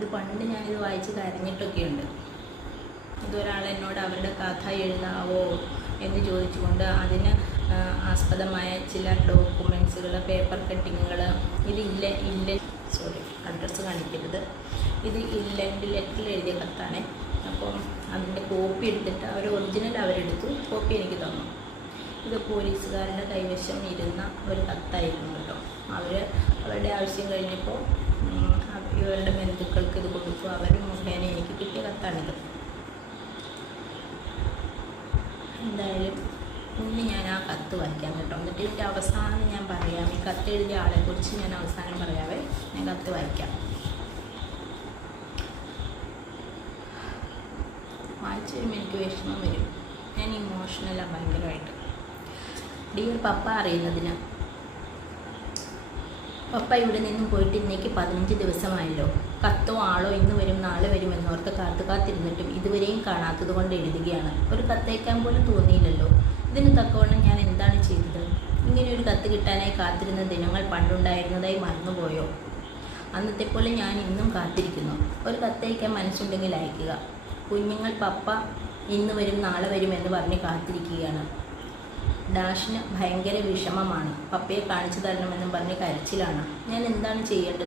ഇത് പണ്ട് ഞാനിത് വായിച്ച് കരഞ്ഞിട്ടൊക്കെയുണ്ട്. ഇതൊരാൾ എന്നോട് അവരുടെ കഥ എഴുതാവോ എന്ന് ചോദിച്ചുകൊണ്ട് അതിന് ആസ്പദമായ ചില ഡോക്യുമെൻറ്റ്സുകൾ, പേപ്പർ കട്ടിങ്ങുകൾ, അഡ്രസ്സ് കാണിക്കരുത്, ഇത് ഇല്ലൻഡ് ലെറ്ററിൽ എഴുതിയ കത്താണ്. അപ്പം അതിൻ്റെ കോപ്പി എടുത്തിട്ട് ഒറിജിനൽ അവരെടുത്തു, കോപ്പി എനിക്ക് തന്നു. ഇത് പോലീസുകാരുടെ കൈവശം ഇരുന്ന ഒരു കത്തായിരുന്നു കേട്ടോ. അവരുടെ ആവശ്യം കഴിഞ്ഞപ്പോൾ ഇവരുടെ ബന്ധുക്കൾക്ക് ഇത് കൊടുത്തു. അവർ മുഖേന എനിക്ക് കിട്ടിയ കത്താണിത്. എന്തായാലും ഇന്ന് ഞാൻ ആ കത്ത് വായിക്കാം കേട്ടോ. എന്നിട്ട് ഇതിൻ്റെ അവസാനം ഞാൻ പറയാം, ഈ കത്ത് എഴുതിയ ആളെക്കുറിച്ച് ഞാൻ അവസാനം പറയാവേ. ഞാൻ കത്ത് വായിക്കാം. വായിച്ചു വരുമ്പോൾ എനിക്ക് വിഷമം വരും. ഞാൻ ഇമോഷണലാണ് ഭയങ്കരമായിട്ട്. ഡിയർ പപ്പ, അറിയുന്നതിന് പപ്പ ഇവിടെ നിന്നും പോയിട്ട് ഇന്നേക്ക് 15 ദിവസമായല്ലോ. കത്തോ ആളോ ഇന്ന് വരും നാളെ വരും എന്നോർത്ത് കാത്തിരുന്നിട്ടും ഇതുവരെയും കാണാത്തത് കൊണ്ട് എഴുതുകയാണ്. ഒരു കത്തയക്കാൻ പോലും തോന്നിയില്ലല്ലോ. ഇതിന് തക്കവണ്ണം ഞാൻ എന്താണ് ചെയ്തത്? ഇങ്ങനെ ഒരു കത്ത് കിട്ടാനായി കാത്തിരുന്ന ദിനങ്ങൾ പണ്ടുണ്ടായിരുന്നതായി മറന്നുപോയോ? അന്നത്തെ പോലെ ഞാൻ ഇന്നും കാത്തിരിക്കുന്നു. ഒരു കത്തയക്കാൻ മനസ്സുണ്ടെങ്കിൽ അയക്കുക. കുഞ്ഞുങ്ങൾ പപ്പ ഇന്ന് വരും നാളെ വരും എന്ന് പറഞ്ഞ് കാത്തിരിക്കുകയാണ്. ഡാഷിന് ഭയങ്കര വിഷമമാണ്. പപ്പയെ കാണിച്ചു തരണമെന്നും പറഞ്ഞ് കരച്ചിലാണ്. ഞാൻ എന്താണ് ചെയ്യേണ്ടത്?